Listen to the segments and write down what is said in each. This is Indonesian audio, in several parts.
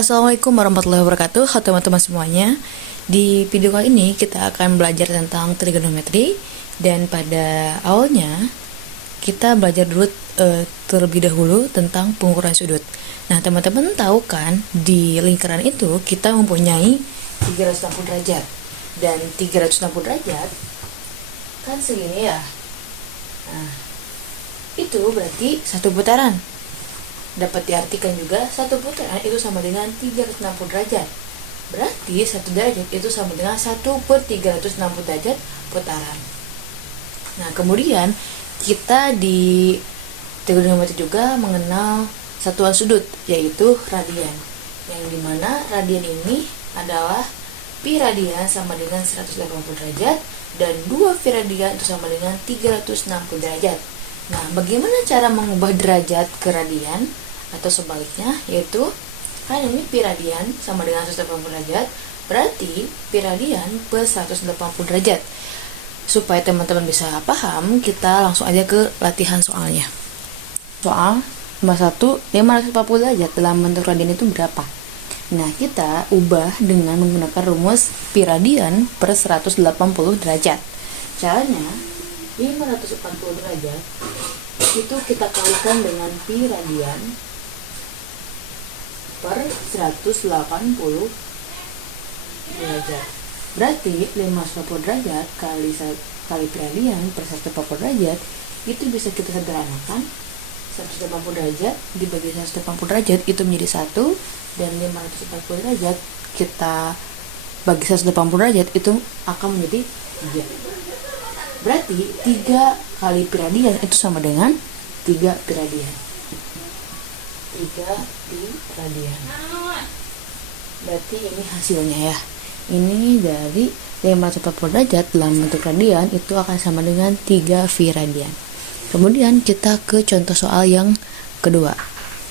Assalamualaikum warahmatullahi wabarakatuh. Halo teman-teman semuanya. Di video kali ini kita akan belajar tentang trigonometri. Dan pada awalnya kita belajar dulu terlebih dahulu tentang pengukuran sudut. Nah, teman-teman tahu kan, di lingkaran itu kita mempunyai 360 derajat. Dan 360 derajat kan segini ya. Nah, itu berarti satu putaran. Dapat diartikan juga satu putaran itu sama dengan 360 derajat. Berarti satu derajat itu sama dengan 1/360 derajat putaran. Nah, kemudian kita di trigonometri juga mengenal satuan sudut, yaitu radian. Yang dimana radian ini adalah pi radian sama dengan 180 derajat dan 2 pi radian itu sama dengan 360 derajat. Nah, bagaimana cara mengubah derajat ke radian atau sebaliknya, yaitu kan ini pi radian sama dengan 180 derajat, berarti pi radian per 180 derajat. Supaya teman-teman bisa paham, kita langsung aja ke latihan soalnya. Soal nomor 1, 540 derajat dalam bentuk radian itu berapa? Nah, kita ubah dengan menggunakan rumus pi radian per 180 derajat. Caranya 540 derajat itu kita kalikan dengan pi radian per 180 derajat. Berarti 540 derajat kali pi radian per 180 derajat itu bisa kita sederhanakan. 180 derajat dibagi 180 derajat itu menjadi 1, dan 540 derajat kita bagi 180 derajat itu akan menjadi 3. Berarti 3 kali pi radian itu sama dengan 3 pi radian. 3 pi radian. Berarti ini hasilnya ya. Ini dari 540 derajat dalam bentuk radian itu akan sama dengan 3 pi radian. Kemudian kita ke contoh soal yang kedua,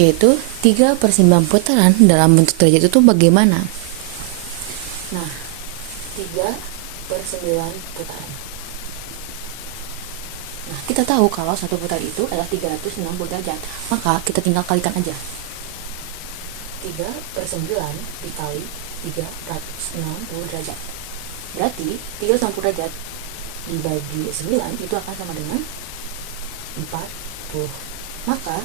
yaitu 3/9 putaran dalam bentuk derajat itu bagaimana? Nah, 3/9 putaran. Nah, kita tahu kalau satu putaran itu adalah 360 derajat, maka kita tinggal kalikan aja. 3/9 dikali 360 derajat. Berarti 360 derajat dibagi 9 itu akan sama dengan 40. Maka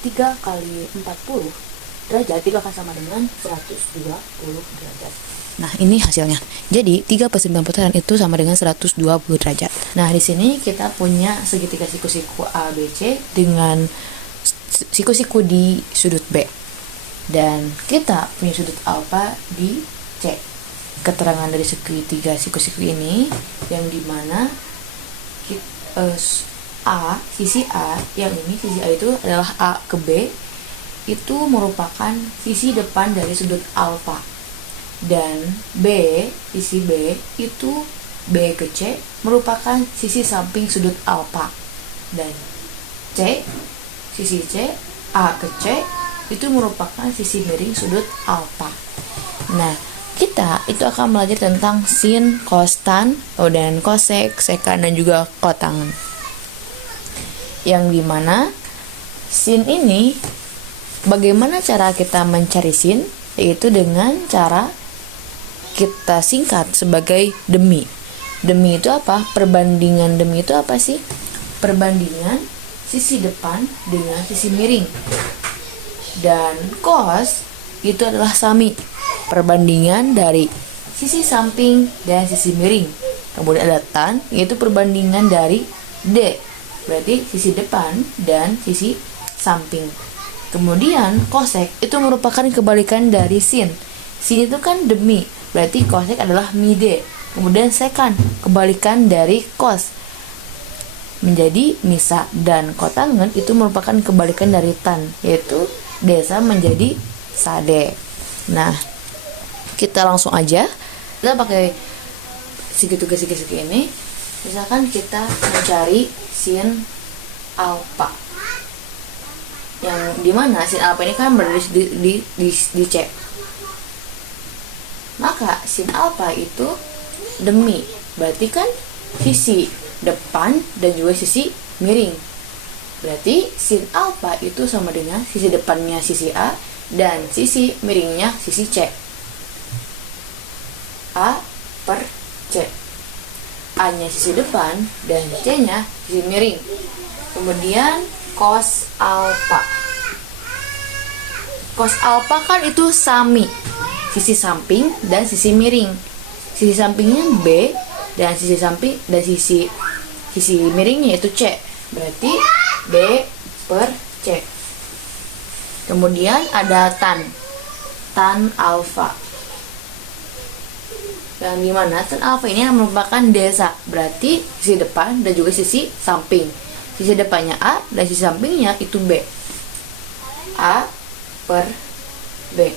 3 kali 40 derajat itu akan sama dengan 120 derajat. Nah, ini hasilnya. Jadi 3/9 putaran itu sama dengan 120 derajat. Nah, di sini kita punya segitiga siku-siku ABC dengan siku-siku di sudut B. Dan kita punya sudut alfa di C. Keterangan dari segitiga siku-siku ini yang dimana sisi A, yang ini sisi A itu adalah A ke B, itu merupakan sisi depan dari sudut alfa. Dan B, sisi B itu B ke C merupakan sisi samping sudut alfa. Dan C, sisi C, A ke C itu merupakan sisi miring sudut alfa. Nah, kita itu akan belajar tentang sin, kostan, dan kosek, sekan, dan juga kotangan. Yang dimana sin ini, bagaimana cara kita mencari sin? Yaitu dengan cara kita singkat sebagai demi. Demi itu apa? Perbandingan demi itu apa sih? Perbandingan sisi depan dengan sisi miring. Dan kos itu adalah sami, perbandingan dari sisi samping dan sisi miring. Kemudian ada tan, yaitu perbandingan dari D, berarti sisi depan dan sisi samping. Kemudian kosek itu merupakan kebalikan dari sin. Sin itu kan demi, berarti kosek adalah mide. Kemudian sekan, kebalikan dari kos, menjadi misa. Dan kotangan itu merupakan kebalikan dari tan, yaitu desa menjadi sade. Nah, kita langsung aja, kita pakai segitiga ini. Misalkan kita mencari sin alfa, yang dimana sin alfa ini kan berada di C. Maka sin alfa itu demi, berarti kan sisi depan dan juga sisi miring. Berarti sin alfa itu sama dengan sisi depannya sisi A dan sisi miringnya sisi C. A per C. A-nya sisi depan dan C-nya sisi miring. Kemudian cos alfa. Cos alfa kan itu sami, sisi samping dan sisi miring. Sisi sampingnya B dan sisi samping dan sisi miringnya itu C. Berarti B per C. Kemudian ada tan alfa. Yang dimana tan alfa ini merupakan desa, berarti sisi depan dan juga sisi samping. Sisi depannya A dan sisi sampingnya itu B. A per B.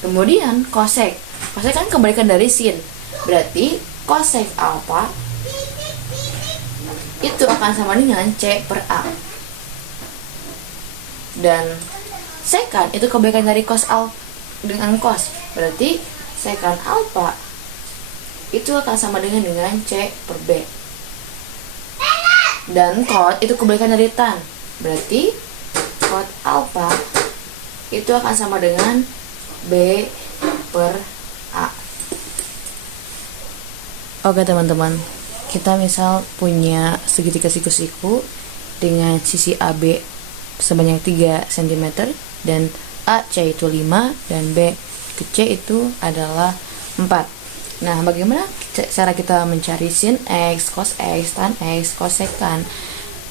Kemudian kosek. Kosek kan kebalikan dari sin, berarti kosek alfa itu akan sama dengan C per A. Dan sekan itu kebalikan dari cos alfa dengan cos, berarti sekan alfa itu akan sama dengan C per B. Dan cot itu kebalikan dari tan, berarti cot alfa itu akan sama dengan B per A. Oke teman-teman, kita misal punya segitiga siku-siku dengan sisi AB sebanyak 3 cm dan AC itu 5 dan B ke C itu adalah 4. Nah, bagaimana cara kita mencari sin X, cos X, tan X, cosekan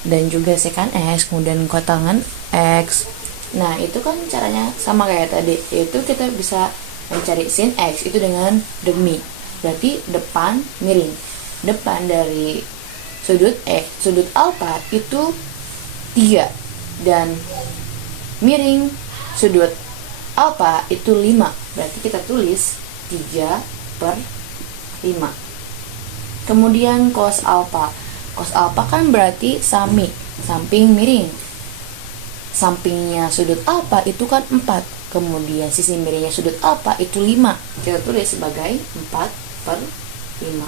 dan juga sekan X, kemudian kotangan X. Nah, itu kan caranya sama kayak tadi, yaitu kita bisa mencari sin X itu dengan demi, berarti depan miring. Depan dari sudut sudut alfa itu 3 dan miring sudut alfa itu 5, berarti kita tulis 3 per 5. Kemudian cos alfa. Cos alfa kan berarti sami, samping miring. Sampingnya sudut alfa itu kan 4. Kemudian sisi miringnya sudut alfa itu 5. Kita tulis sebagai 4 per 5.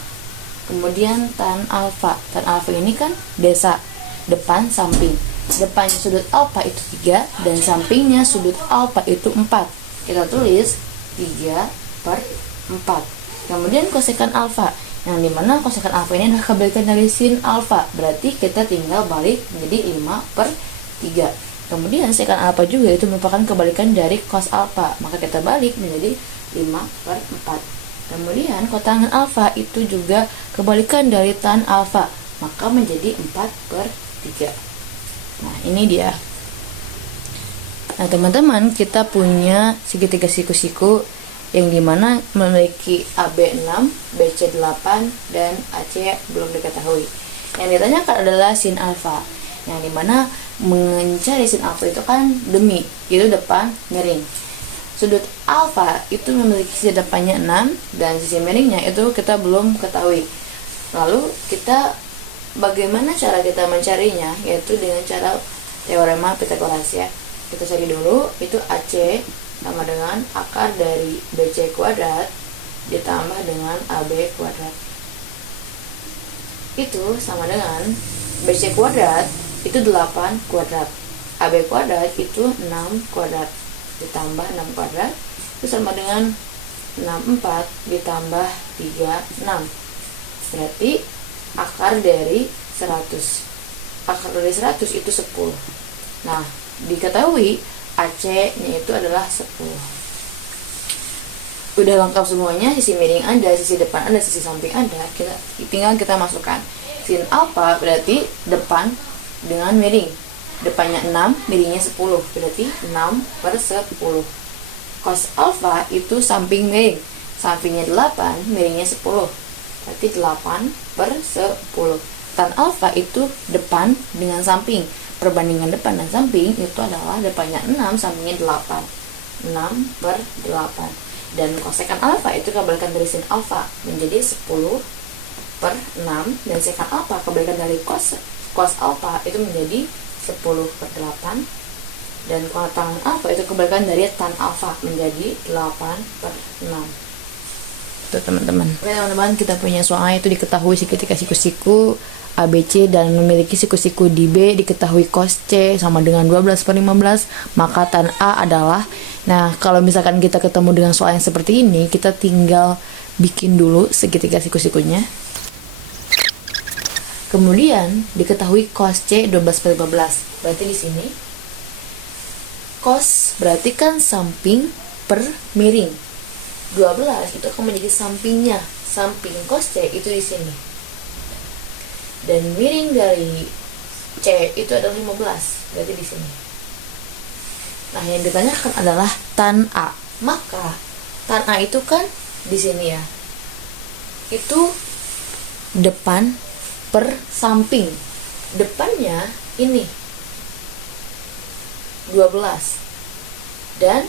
Kemudian tan alfa. Tan alfa ini kan desa, depan samping. Depannya sudut alfa itu 3 dan sampingnya sudut alfa itu 4. Kita tulis 3 per 4. Kemudian kosekan alfa, yang dimana kosekan alfa ini adalah kebalikan dari sin alfa, berarti kita tinggal balik menjadi 5 per 3. Kemudian sekan alfa juga itu merupakan kebalikan dari cos alfa, maka kita balik menjadi 5 per 4. Kemudian kotangan alfa itu juga kebalikan dari tan alfa, maka menjadi 4 per 3. Nah, ini dia. Nah, teman-teman, kita punya segitiga siku-siku yang dimana memiliki AB 6, BC 8, dan AC belum diketahui. Yang ditanyakan adalah sin alfa, yang dimana mencari sin alfa itu kan demi, itu depan miring. Sudut alfa itu memiliki sisi depannya 6 dan sisi miringnya itu kita belum ketahui. Lalu kita bagaimana cara kita mencarinya, yaitu dengan cara teorema Pythagoras ya. Kita cari dulu, itu AC sama dengan akar dari BC kuadrat ditambah dengan AB kuadrat. Itu sama dengan BC kuadrat itu 8 kuadrat, AB kuadrat itu 6 kuadrat ditambah 6 kuadrat itu sama dengan 64 ditambah 36. Berarti akar dari 100. Akar dari 100 itu 10. Nah, diketahui AC-nya itu adalah 10. Udah lengkap semuanya, sisi miring ada, sisi depan ada, sisi samping ada. Tinggal kita masukkan. Sin alfa berarti depan dengan miring. Depannya 6, miringnya 10. Berarti 6 per 10. Cos alfa itu samping miring. Sampingnya 8, miringnya 10. Berarti 8 per 10. Tan alfa itu depan dengan samping. Perbandingan depan dan samping itu adalah depannya 6, sampingnya 8. 6 per 8. Dan kosekan alfa itu kebalikan dari sin alfa, menjadi 10 per 6. Dan sekan alfa kebalikan dari cos alfa itu menjadi 10 per 8. Dan kotangan alfa itu kebalikan dari tan alfa, menjadi 8 per 6. Tuh teman-teman. Oke teman-teman, kita punya soalnya itu diketahui ketika siku-siku ABC dan memiliki siku-siku di B diketahui cos C sama dengan 12/15, maka tan A adalah. Nah, kalau misalkan kita ketemu dengan soal yang seperti ini, kita tinggal bikin dulu segitiga siku-sikunya. Kemudian diketahui cos C 12/15. Berarti di sini cos berarti kan samping per miring. 12 itu akan menjadi sampingnya. Samping cos C itu di sini. Dan miring dari C itu adalah 15. Berarti di sini. Nah, yang ditanyakan adalah tan A. Maka tan A itu kan di sini ya. Itu depan per samping. Depannya ini 12. Dan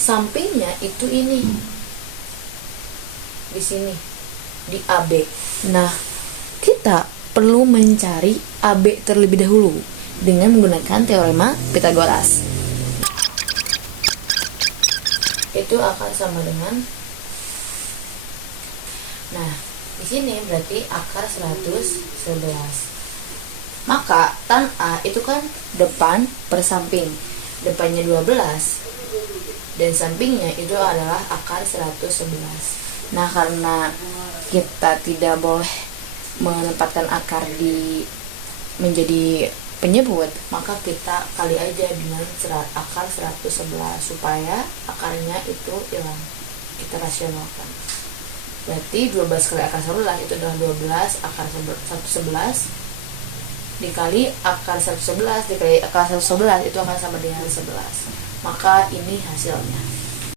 sampingnya itu ini. Di sini di AB. Nah, kita perlu mencari AB terlebih dahulu dengan menggunakan teorema Pythagoras. Itu akan sama dengan, nah di sini berarti akar 111. Maka tan A itu kan depan per samping. Depannya 12 dan sampingnya itu adalah akar 111. Nah, karena kita tidak boleh menempatkan akar menjadi penyebut, maka kita kali aja dengan akar 111 supaya akarnya itu hilang. Kita rasionalkan. Berarti 12 kali akar 11 itu adalah 12 akar 111 dikali akar 111 dikali akar 111 itu akan sama dengan 11. Maka ini hasilnya.